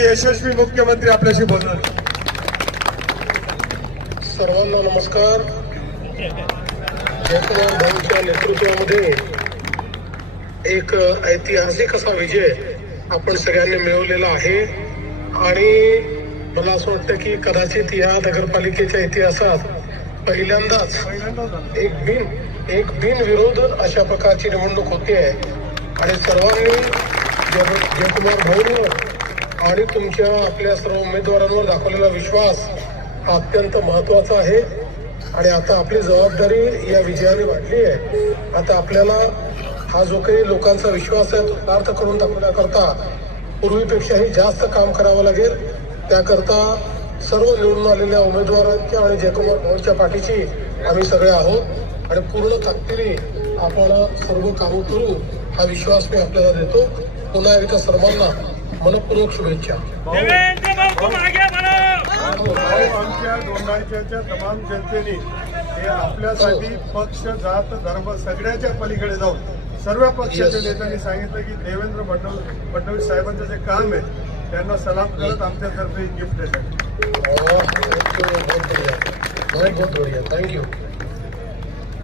यशस्वी मुख्यमंत्री आपल्याशी बोलणार. सर्वांना नमस्कार. जयकुमार भाऊंच्या नेतृत्वामध्ये एक ऐतिहासिक असा विजय आपण सगळ्यांनी मिळवलेला आहे आणि मला असं वाटतं की कदाचित या नगरपालिकेच्या इतिहासात पहिल्यांदाच एक बिनविरोध अशा प्रकारची निवडणूक होती आहे आणि सर्वांनी जयकुमार भाऊंवर आणि तुमच्या आपल्या सर्व उमेदवारांवर दाखवलेला विश्वास हा अत्यंत महत्वाचा आहे आणि आता आपली जबाबदारी या विजयाने वाढली आहे. आता आपल्याला हा जो काही लोकांचा विश्वास आहे तो सार्थ करून दाखवण्याकरता पूर्वीपेक्षाही जास्त काम करावं लागेल. त्याकरता सर्व निवडून आलेल्या उमेदवारांच्या आणि जयकुमार भाऊंच्या पाठीशी आम्ही सगळे आहोत आणि पूर्ण ताकदीने आपण सर्व कामं करू हा विश्वास मी आपल्याला देतो. पुन्हा एकदा सर्वांना मनपूर्वक शुभेच्छा. आमच्या दोंडाच्या तमाम जनतेने हे आपल्यासाठी पक्ष जात धर्म सगळ्याच्या पलीकडे जाऊन सर्व पक्षाच्या नेत्यांनी सांगितलं की देवेंद्र फडणवीस साहेबांचं जे काम आहे त्यांना सलाम करत आमच्यातर्फे गिफ्ट देतात. बहुत बढ़िया, थैंक यू.